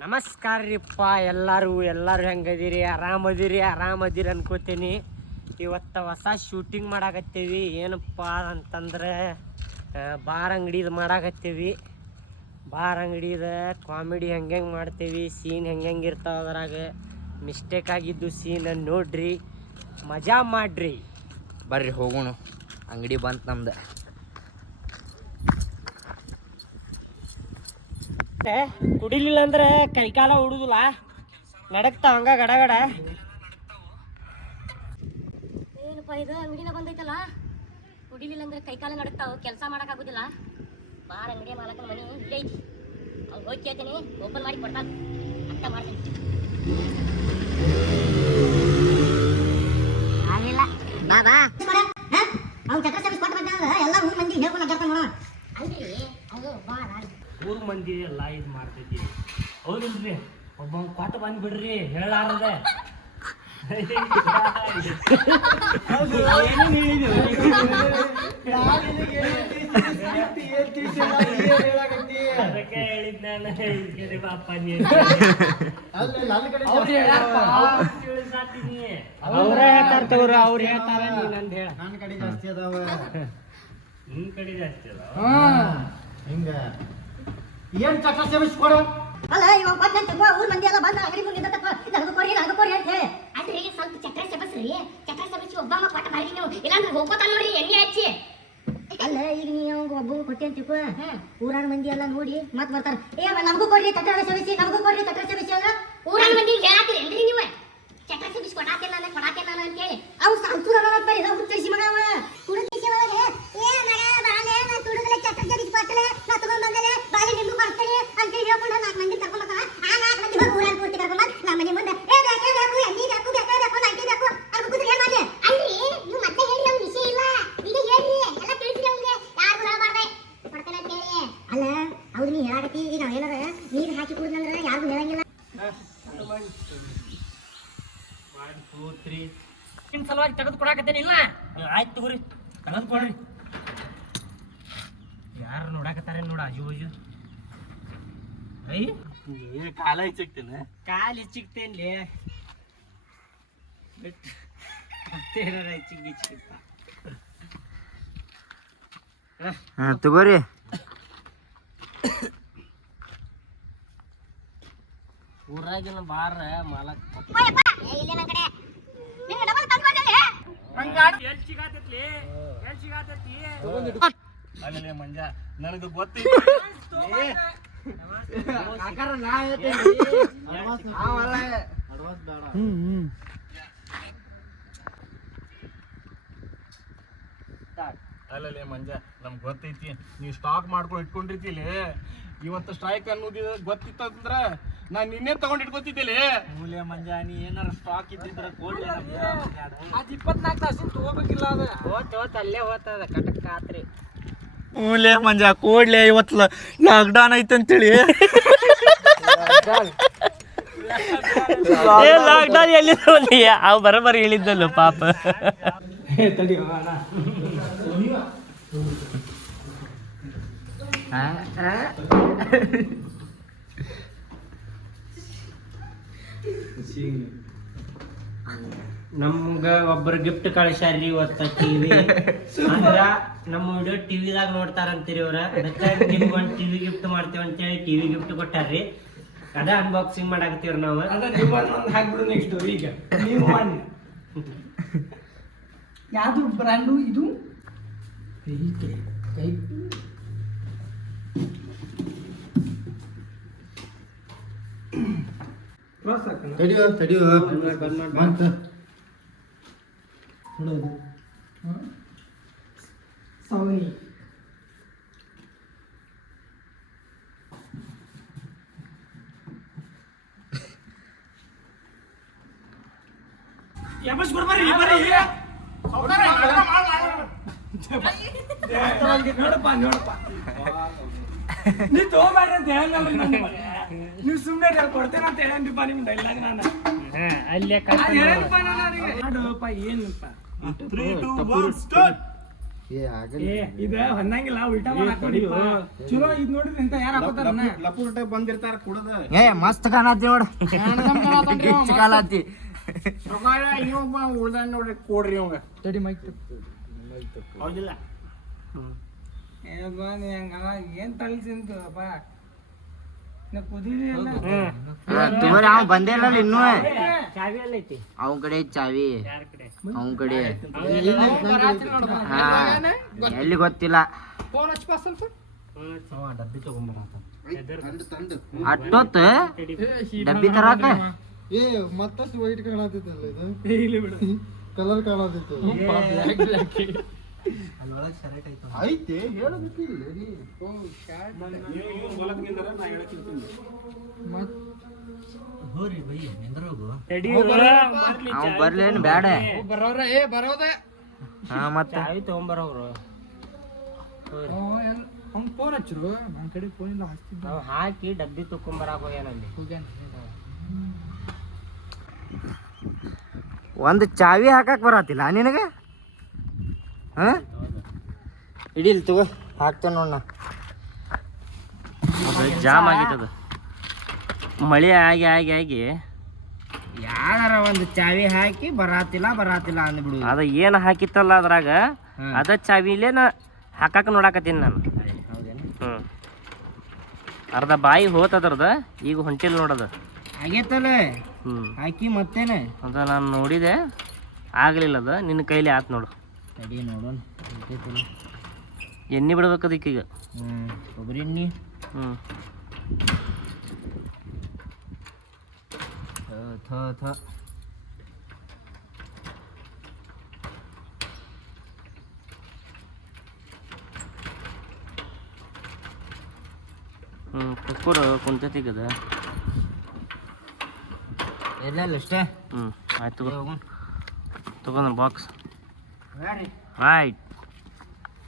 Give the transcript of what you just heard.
ನಮಸ್ಕಾರ ರೀಪ್ಪ ಎಲ್ಲರೂ ಹೆಂಗದಿರಿ ಆರಾಮದಿರಿ ಅನ್ಕೋತೀನಿ. ಇವತ್ತು ಹೊಸ ಶೂಟಿಂಗ್ ಮಾಡಾಕತ್ತೀವಿ. ಏನಪ್ಪ ಅಂತಂದ್ರೆ ಬಾರ್ ಅಂಗಡಿದು ಮಾಡಾಕತ್ತೀವಿ. ಬಾರ್ ಅಂಗಡಿದ ಕಾಮಿಡಿ ಹೆಂಗೆ ಮಾಡ್ತೀವಿ, ಸೀನ್ ಹೆಂಗೆ ಇರ್ತಾವ, ಅದ್ರಾಗ ಮಿಸ್ಟೇಕ್ ಆಗಿದ್ದು ಸೀನ್ ನೋಡ್ರಿ, ಮಜಾ ಮಾಡ್ರಿ. ಬರ್ರಿ ಹೋಗೋಣ, ಅಂಗಡಿ ಬಂತು ನಮ್ದು. ಕುಡಿಲಿಲ್ಲ ಅಂದ್ರೆ ಕೈಕಾಲ ಉಡುದಿಲ್ಲ, ನಡಕ್ತಾವ ಹಂಗ ಗಡಗಡ. ಏನಪ್ಪ ಇದು ಅಂಗಡಿನ ಬಂದೈತಲ್ಲ, ಕುಡಿಲಿಲ್ಲ ಅಂದ್ರೆ ಕೈಕಾಲ ನಡಕ್ತಾವ, ಕೆಲಸ ಮಾಡೋಕ್ಕಾಗೋದಿಲ್ಲ. ಬಾರ್ ಅಂಗಡಿ ಮಾಲಕನ ಮನೆ ಇಲ್ಲೇ ಐತಿ, ಅವ್ನು ಹೋಗಿ ಕೇಳ್ತೀನಿ, ಓಪನ್ ಮಾಡಿ ಕೊಡ್ತಾನೆ, ಅರ್ಥ ಮಾಡ್ತೀನಿ. ಆಗಿಲ್ಲ ಬಾಬಾ ಅವ್ನು ಚಕ್ರ ಸರ್ವಿಸ್ ಕೊಟ್ಟು ಬಂದ ಎಲ್ಲ ಊರ್ ಮಂದಿ ಹೇಳ್ಕೊಂಡು ಅಡ್ಡಾಡ್ತಾನ ನೋಡ. ಅಲ್ರಿ ಅದು ಬಾರ ಊರ್ ಮಂದಿ ಎಲ್ಲ ಇದು ಮಾಡ್ತೈತಿ. ಹೌದಿಲ್ರಿ, ಒಬ್ಬ ಕೊಟ್ಟು ಬಂದ್ಬಿಡ್ರಿ ಹೇಳಾರದ. ಅದಕ್ಕೆ ಹೇಳಿದ್ ನಾನು ಬಾಪ ಅವ್ರೇ ಹೇಳ್ತಾರ ತಗೋರ, ಅವ್ರು ಹೇಳ್ತಾರ, ನೀನಂತ ಹೇಳ. ನನ್ನ ಕಡೆ ಜಾಸ್ತಿ ಅದಾವ, ನಿನ್ ಕಡೆ ಜಾಸ್ತಿ ಅದಾವ. ಹಿಂಗ ಏನ್ ಚಕ್ರ ಸೇವಿಸ್ ಕೊಡು. ಅಲ್ಲ ಇವಾಗ ಬಂದಂತ ಊರ್ ಮಂದಿ ಎಲ್ಲ ಬಂದ ಅಂಗಡಿ ಮುಂದೆ ನನಗೂ ಕೊಡಿ ಅಂತ ಹೇಳಿ. ಅಲ್ರಿ ಸ್ವಲ್ಪ ಚಕ್ರ ಸೇಬಸ್ರಿ, ಚಕ್ರ ಸೇಬಸಿ ಒಬ್ಬ ಕೊಟ್ಟ ಬಾರಿ ನೀವು, ಇಲ್ಲಾಂದ್ರೆ ಹೋಗ್ಕೋತಾನ ನೋಡಿ ಎಣ್ಣೆ ಹಚ್ಚಿ. ಅಲ್ಲ ಈಗ ನೀವು ಒಬ್ಬ ಕೊಟ್ಟೆ ಅಂತ ತಿಳ್ಕೊ, ಊರಾನ ಮಂದಿ ಎಲ್ಲ ನೋಡಿ ಮತ್ ಬರ್ತಾರ, ನಮಗೂ ಕೊಡ್ರಿ ಚಕ್ರ ಸೇವಿಸಿ, ನಮಗೂ ಕೊಡ್ರಿ ಚಕ್ರ ಸೇವಿಸಿ ಅಲ್ಲ. ಊರಾನ ಮಂದಿ ಹೇಳಾತಿರೇನ್ರಿ ನೀವು ಚಕ್ರ ಸೇವಿಸಿ ಕೊಡಾತೇನ ಅಂತ ಹೇಳಿ? ಅವು ಸಂತೂರ ಬರೀ ಹುಚ್ಚರಿಸಿ ಮಗ ಅವ ಹುಡುಗಿಸಿ ಒಳಗೆ ಬಾಳೆ ನಾ ತುಡುಗಲೆ ಚಕ್ರ ಸೇವಿಸಿ ಕೊಟ್ಟಲೆ, ನಾ ತಗೊಂಡ್ ಬಂದಲೆ ಬಾಳೆ ನಿಮ್ಗೂ ಬರ್ತೇನೆ ಅಂತ ಹೇಳಿ ಹೇಳ್ಕೊಂಡು 4 ಮಂದಿ ಕರ್ಕೊಂಡ್ ಬರ್ತಾರ. ಆ 4 ಮಂದಿ ಹೋಗಿ ಊರಾನ ಪೂರ್ತಿ ಕರ್ಕೊಂಡ್ ಬಂದ್ ನಮ್ಮ ಮನೆ ಮುಂದೆ ಬೇಕೇ ಬೇಕು, ಎಣ್ಣೆ ಬೇಕು, ಬೇಕೇ ಬೇಕು, ನಂಟಿ ಬೇಕು ಅಂತ ಕೂತ್ರೆ ಏನ್ ಮಾಡ್ಲಿ? ಅಲ್ರಿ ನೀವು ಮತ್ತೆ ಹೇಳಿ ನಮ್ಗೆ ವಿಷಯ ಇಲ್ಲ, ಈಗ ಹೇಳ್ರಿ ಎಲ್ಲ ತಿಳಿಸಿ ಅವ್ನಿಗೆ, ಯಾರು ಹೇಳಬಾರ್ದೆ ಕೊಡ್ತೇನೆ ಅಂತ ಹೇಳಿ. ಅಲ್ಲ ಅವ್ರು ನೀ ಹೇಳಾಕತ್ತಿ, ಈಗ ನಾವ್ ಏನಾರ ನೀರು ಹಾಕಿ ಕುಡಿದ್ನಂದ್ರೆ ಯಾರಿಗೂ ಹೇಳಂಗಿಲ್ಲ. ನಿಮ್ ಸಲುವಾಗಿ ತೆಗೆದು ಕೊಡಾಕತ್ತೇನಿಲ್ಲ. ಆಯ್ತು ತಗೋರಿ, ತೆಗೆದು ಕೊಡ್ರಿ. ಯಾರು ನೋಡಾಕತ್ತಾರ ನೋಡ, ಆಜು ಬಾಜು. ಕಾಲ ಹೆಚ್ಚಿಕ್ತೇನೆ, ಕಾಲು ಹೆಚ್ಚಿಕ್ತೇನ್ಲಿ, ಮತ್ತೆ ಹೆಚ್ಚಿಕ್ಕಿತ್ತ. ತಗೋರಿ. ಊರಾಗಿನ ಬಾರ ಮಾಲಕ್ ಅಲ್ಲೇ ಮಂಜ ನನಗೆ ಗೊತ್ತಿಲ್ಲ. ಅಲ್ಲೇ ಮಂಜ ನಮ್ಗೆ ಗೊತ್ತೈತಿ, ನೀವು ಸ್ಟಾಕ್ ಮಾಡ್ಕೊಂಡು ಇಟ್ಕೊಂಡಿರ್ತಿಲಿ. ಇವತ್ತು ಸ್ಟ್ರೈಕ್ ಅನ್ನೋದು ಗೊತ್ತಿತ್ತಂದ್ರ ನಾನು ನಿನ್ನೆ ತಗೊಂಡ್ ಇಟ್ಕೊತಿದ್ದಿಲ್ಲ. ಮೂಲೆ ಮಂಜ ನೀ ಏನಾರ ಸ್ಟಾಕ್ ಇದ್ದಿದ್ರ ಕೊಡ್ಲಿ, ಅದು 24 ತಾಸಿನ ತಗೋಬೇಕಿಲ್ಲ, ಅದು ಹೋತ್ ಅಲ್ಲೇ ಹೋಗ್ತದ ಕಟಕ್ ಆತ್ರಿ. ಮೂಲೆ ಮಂಜ ಕೊಡ್ಲಿ, ಇವತ್ತು ಲಾಕ್ಡೌನ್ ಐತೆ ಅಂತೇಳಿ. ಲಾಕ್ಡೌನ್ ಎಲ್ಲಿ ಅವ್ ಬರೋಬ್ಬರಿ ಹೇಳಿದ್ದಲ್ಲ ಪಾಪ. ತಡಿ ನಮ್ಗ ಒಬ್ಬರು ಗಿಫ್ಟ್ ಕಳಿಸ್ಯಾರ್ರಿ ಇವತ್ತ ಟಿವಿ. ಅಂದ್ರ ನಮ್ಮ ವಿಡಿಯೋ ಟಿವಿದಾಗ ನೋಡ್ತಾರಂತೀರಿ ಅವ್ರ, ಅದಕ್ಕೆ ನಿಮ್ಗೊಂದು ಟಿವಿ ಗಿಫ್ಟ್ ಮಾಡ್ತೇವೆ ಅಂತೇಳಿ ಟಿವಿ ಗಿಫ್ಟ್ ಕೊಟ್ಟಾರ್ರಿ. ಅದ ಅನ್ಬಾಕ್ಸಿಂಗ್ ಮಾಡಾಕತ್ತೀವ್ರಿ ನಾವು. ಹಾಕ್ಬಿಡು ನೆಕ್ಸ್ಟ್. ಈಗ ನೀವು ಮಾಡಿ ಯಾವುದು ಬ್ರ್ಯಾಂಡು ಇದು? ಕೈ ತಡಿಯೋ ಸವನಿ ನೋಡಪ್ಪ ನೀ ತಗೋಬೇಡ್ರಿ ಅಂತ ಹೇಳಲ್ರಿ ನಾನು. ನೀವು ಸುಮ್ಮನೆ ಕೊಡ್ತೇನೆ ಅಂತ ಹೇಳಂದಿಪ್ಪ ನಿಮ್ ಡೈಲಾಗ್. ನಾನು ಅಲ್ಲೇ ಏನಪ್ಪ ಏನಪ್ಪ 3, 2, 1 ಸ್ಟಾರ್ಟ್. ಏ ಇದ ಹೊನ್ನಂಗಿಲ್ಲ ಉಲ್ಟಾ ಮಾಡಿ ಹಾಕೊಂಡಿಪ್ಪ ಚಲೋ ಇದ್ ನೋಡ್ರಿ ಅಂತ ಯಾರು ಹಾಕೋತಾರ ಲಪುಟ ಬಂದಿರ್ತಾರ ಕುಡದ ಏ ಮಸ್ತ್ ಕಾಣತಿ ನೋಡ ಕಾಣತಿ ಇನ್ನೊಬ್ಬ ಉಳ್ದಾನ ನೋಡ್ರಿ ಕೊಡ್ರಿ ಅವಂಗ ತಡಿ ಮೈಕ್ ಹೌದಿಲ್ಲ ಏ ಬಾ ನೀ ಹಂಗ ಏನ್ ತಳಿಸಿಂತಪ್ಪ ನಾ ಕುದಿರಿ ಅಲ್ಲ ತಗೋರಿ ಅವ್ ಬಂದೇ ಇಲ್ಲ ಇನ್ನೂ ಚಾವಿ ಎಲ್ಲ ಐತಿ ಅವನ್ ಕಡೆ ಐತ್ ಚಾವಿ ಯಾರ ಕಡೆ ಅವನ್ ಕಡೆ ಹಾ ಎಲ್ಲಿ ಗೊತ್ತಿಲ್ಲ ಡಬ್ಬಿ ತಗೊಂಬರತ್ತ ಅಷ್ಟೊತ್ತ ಡಬ್ಬಿ ತರಾಕ ಏ ಮತ್ತಷ್ಟು ವೈಟ್ ಕಾಣತಿತ್ತಲ್ಲ ಇದು ಇಲ್ಲಿ ಬಿಡು ಕಲರ್ ಕಾಣತಿತ್ತು ಅಲ್ಲೊಳಗೆ ಶರ್ಟ್ ಐತಿ ಐತೆ ಹೇಳಬೇಕಿಲ್ಲ ಹೋರಿ ಬೈ ನಿಂದ್ರೋಗು ಅವ್ ಬರ್ಲೇನ್ ಬ್ಯಾಡ ಬರೋದ ಹಾ ಮತ್ತ ಚಾವಿ ತಗೊಂಬರೋರು ಅವ್ನ್ ಫೋನ್ ಹಚ್ಚರು ನನ್ನ ಕಡೆ ಫೋನ್ ಇಲ್ಲ ಹಚ್ತಿದ್ದ ನಾವು ಹಾಕಿ ಡಬ್ಬಿ ತಗೊಂಬರಾಕ ಹೋಗ್ಯಾನಲ್ಲಿ ಒಂದ್ ಚಾವಿ ಹಾಕಕ್ ಬರತ್ತಿಲ್ಲ ನಿನಗ ಹಾ ಇಡಿಲ್ ತಗೋ ಹಾಕ್ತೇನೆ ನೋಡ ಜಾಮ್ ಆಗಿತ್ತದ ಮಳೆ ಆಗಿ ಆಗಿ ಆಗಿ ಯಾರ ಒಂದ್ ಚಾವಿ ಹಾಕಿ ಬರಾತಿಲ್ಲ ಅಂದ್ಬಿಡು ಅದ ಏನ್ ಹಾಕಿತ್ತಲ್ಲ ಅದ್ರಾಗ ಅದ ಚಾವಿಲೇ ನಾ ಹಾಕಾಕ ನೋಡಾಕತ್ತೀನಿ ನಾನು ಅರ್ಧ ಬಾಯಿ ಹೋತದ್ರದ ಈಗ ಹೊಂಟಿಲ್ ನೋಡದ ಆಗೇತಲ್ಲ ಹಾಕಿ ಮತ್ತೇನೆ ಅದ ನಾನು ನೋಡಿದೆ ಆಗ್ಲಿಲ್ಲ ಅದ ನಿನ್ನ ಕೈಲಿ ಆತ್ ನೋಡು ತಡಿ ನೋಡೋಣ ಎಣ್ಣೆ ಬಿಡ್ಬೇಕು ಅದಕ್ಕೀಗ ಕೊಬ್ಬರಿ ಎಣ್ಣಿ ಕೊಡು ಕುಂತೈತಿಗದ ಎಲ್ಲ ಅಷ್ಟೇ ಆಯ್ತು ತಗೊಂಡ್ ಬಾಕ್ಸ್ ಆಯ್ತು